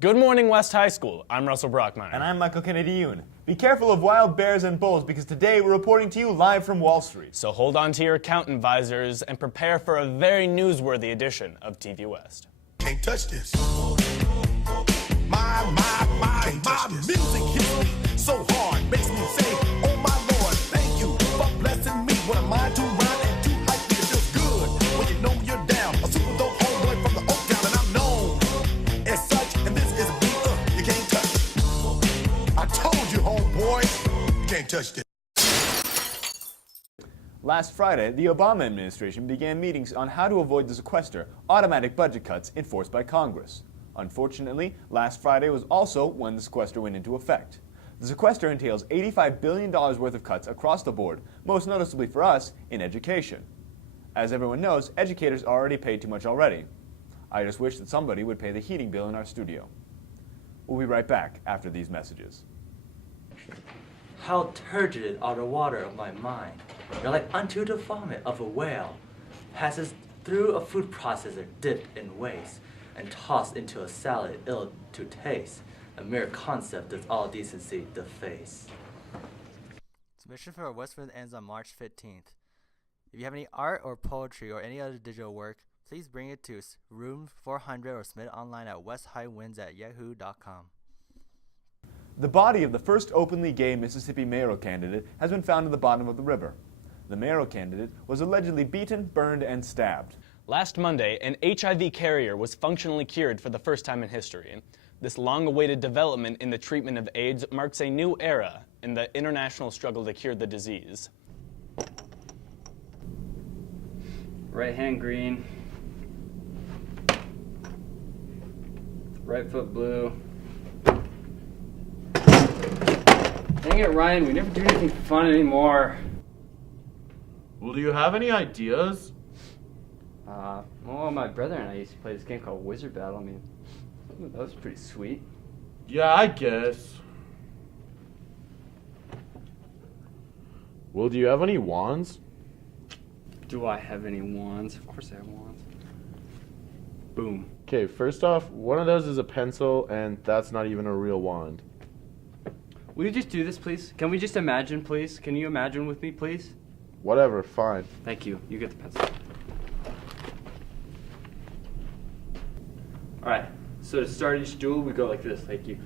Good morning, West High School. I'm Russell Brockmeyer. And I'm Michael Kennedy Yoon. Be careful of wild bears and bulls because today we're reporting to you live from Wall Street. So hold on to your accountant visors and prepare for a very newsworthy edition of TV West. Can't touch this. My music hits me so hard, makes me say, oh my Lord, thank you for blessing me. What am I to rhyme and too hype me? It feels good when you know you're down. A super dope homeboy from the Oak Town, and I'm known as such. And this is a beat you can't touch. I told you, homeboy, you can't touch this. Last Friday, the Obama administration began meetings on how to avoid the sequester, automatic budget cuts enforced by Congress. Unfortunately, last Friday was also when the sequester went into effect. The sequester entails $85 billion worth of cuts across the board, most noticeably for us, in education. As everyone knows, educators already pay too much already. I just wish that somebody would pay the heating bill in our studio. We'll be right back after these messages. How turgid are the water of my mind. You're like unto the vomit of a whale, passes through a food processor dipped in waste, and tossed into a salad ill to taste. A mere concept does all decency deface. Submission for Westwood ends on March 15th. If you have any art or poetry or any other digital work, please bring it to room 400 or submit it online at westhighwinds@yahoo.com. The body of the first openly gay Mississippi mayoral candidate has been found at the bottom of the river. The mayoral candidate was allegedly beaten, burned, and stabbed. Last Monday, an HIV carrier was functionally cured for the first time in history. This long-awaited development in the treatment of AIDS marks a new era in the international struggle to cure the disease. Right hand green. Right foot blue. Dang it, Ryan, we never do anything fun anymore. Well, do you have any ideas? Well, my brother and I used to play this game called Wizard Battle. I mean, that was pretty sweet. Yeah, I guess. Well, do you have any wands? Do I have any wands? Of course I have wands. Boom. Okay, first off, one of those is a pencil, and that's not even a real wand. Will you just do this, please? Can we just imagine, please? Can you imagine with me, please? Whatever, fine. Thank you. You get the pencil. Alright, so to start each duel, we go like this. Like you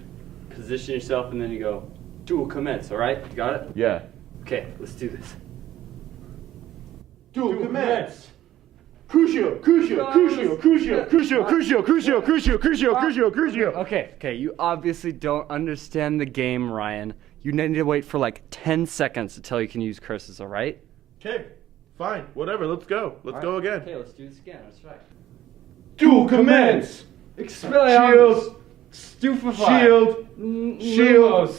position yourself and then you go, duel commence, alright? You got it? Yeah. Okay, let's do this. Duel commence! Crucio, Crucio, Crucio, Crucio, Crucio, Crucio, Crucio, Crucio, Crucio, Crucio, Crucio. Okay, you obviously don't understand the game, Ryan. You need to wait for like 10 seconds until you can use curses, alright? Okay, fine, whatever, let's go. Let's go again. Okay, let's do this again, that's right. Duel commence! Expelliarmus! Shield! Stupefy! Shield! Shield!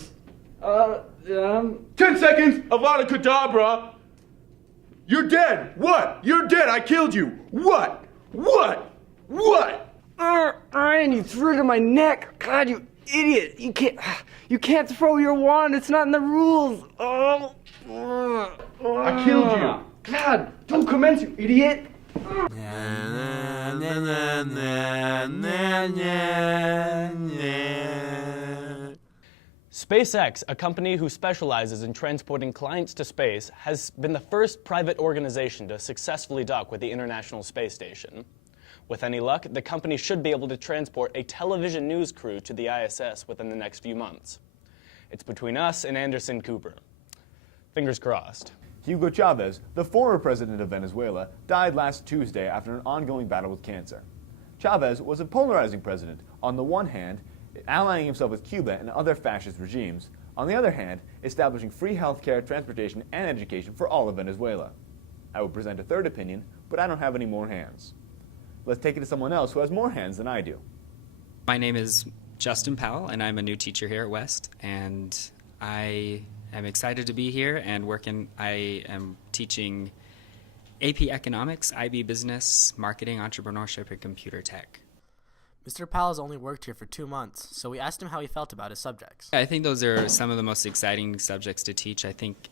Lumos! 10 seconds, Avada Kedavra! You're dead! What? You're dead! I killed you! What? What? What? Ryan, you threw it in my neck! God, you idiot! You can't throw your wand, it's not in the rules! I killed you! God, don't commence, you idiot! SpaceX, a company who specializes in transporting clients to space, has been the first private organization to successfully dock with the International Space Station. With any luck, the company should be able to transport a television news crew to the ISS within the next few months. It's between us and Anderson Cooper. Fingers crossed. Hugo Chavez, the former president of Venezuela, died last Tuesday after an ongoing battle with cancer. Chavez was a polarizing president, on the one hand, allying himself with Cuba and other fascist regimes, on the other hand, establishing free healthcare, transportation, and education for all of Venezuela. I would present a third opinion, but I don't have any more hands. Let's take it to someone else who has more hands than I do. My name is Justin Powell, and I'm a new teacher here at West, and I am excited to be here and I am teaching AP Economics, IB Business, Marketing, Entrepreneurship, and Computer Tech. Mr. Powell has only worked here for 2 months, so we asked him how he felt about his subjects. I think those are some of the most exciting subjects to teach. I think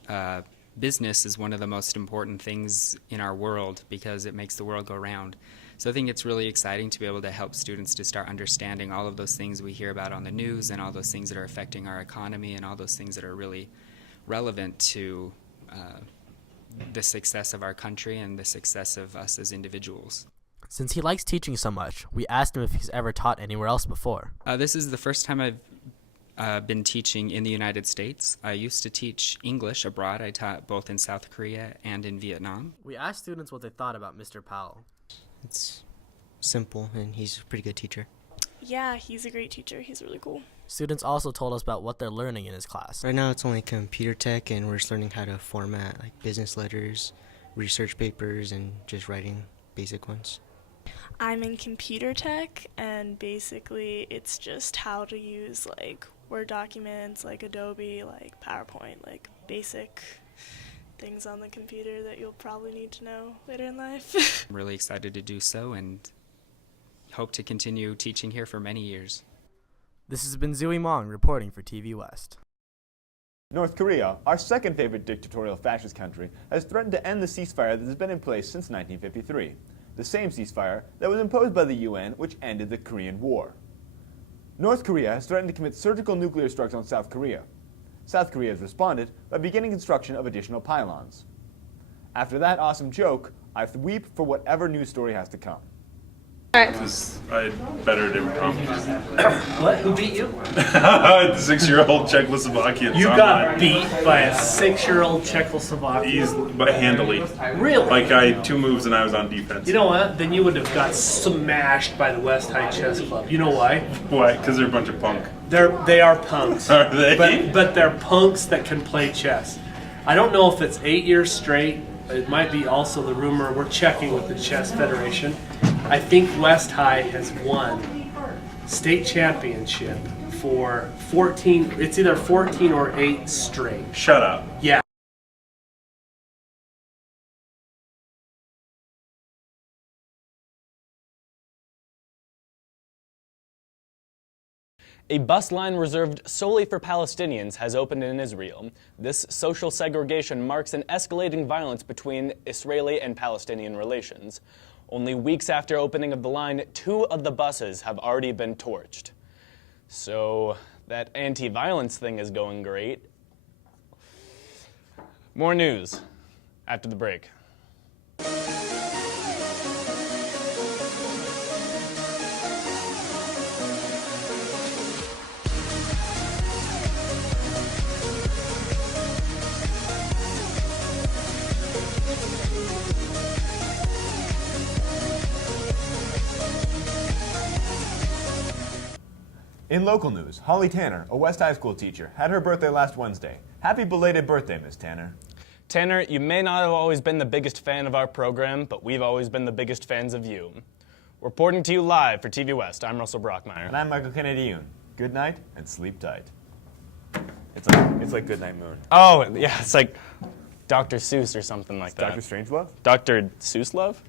business is one of the most important things in our world because it makes the world go round. So I think it's really exciting to be able to help students to start understanding all of those things we hear about on the news and all those things that are affecting our economy and all those things that are really relevant to the success of our country and the success of us as individuals. Since he likes teaching so much, we asked him if he's ever taught anywhere else before. This is the first time I've been teaching in the United States. I used to teach English abroad. I taught both in South Korea and in Vietnam. We asked students what they thought about Mr. Powell. It's simple, and he's a pretty good teacher. Yeah, he's a great teacher. He's really cool. Students also told us about what they're learning in his class. Right now it's only computer tech, and we're just learning how to format like business letters, research papers, and just writing basic ones. I'm in computer tech, and basically it's just how to use like Word documents, like Adobe, like PowerPoint, like basic things on the computer that you'll probably need to know later in life. I'm really excited to do so and hope to continue teaching here for many years. This has been Zui Mong reporting for TV West. North Korea, our second favorite dictatorial fascist country, has threatened to end the ceasefire that has been in place since 1953. The same ceasefire that was imposed by the UN, which ended the Korean War. North Korea has threatened to commit surgical nuclear strikes on South Korea. South Korea has responded by beginning construction of additional pylons. After that awesome joke, I weep for whatever news story has to come. I bettered impromptu. What? Who beat you? The 6-year-old Czechoslovakian. You got beat by a 6-year-old Czechoslovakian. He's but handily. Really? Like I had 2 moves and I was on defense. You know what? Then you would have got smashed by the West High Chess Club. You know why? Why? Because they're a bunch of punk. They are punks. Are they? But they're punks that can play chess. I don't know if it's 8 years straight. It might be also the rumor. We're checking with the Chess Federation. I think West High has won state championship for 14. It's either 14 or 8 straight. Shut up. Yeah. A bus line reserved solely for Palestinians has opened in Israel. This social segregation marks an escalating violence between Israeli and Palestinian relations. Only weeks after opening of the line, 2 of the buses have already been torched. So that anti-violence thing is going great. More news after the break. In local news, Holly Tanner, a West High School teacher, had her birthday last Wednesday. Happy belated birthday, Miss Tanner. Tanner, you may not have always been the biggest fan of our program, but we've always been the biggest fans of you. Reporting to you live for TV West, I'm Russell Brockmeyer. And I'm Michael Kennedy-Yoon. Good night and sleep tight. It's like Good Night Moon. Oh, yeah, it's like Dr. Seuss or something like that. Dr. Strangelove? Dr. Seuss Love?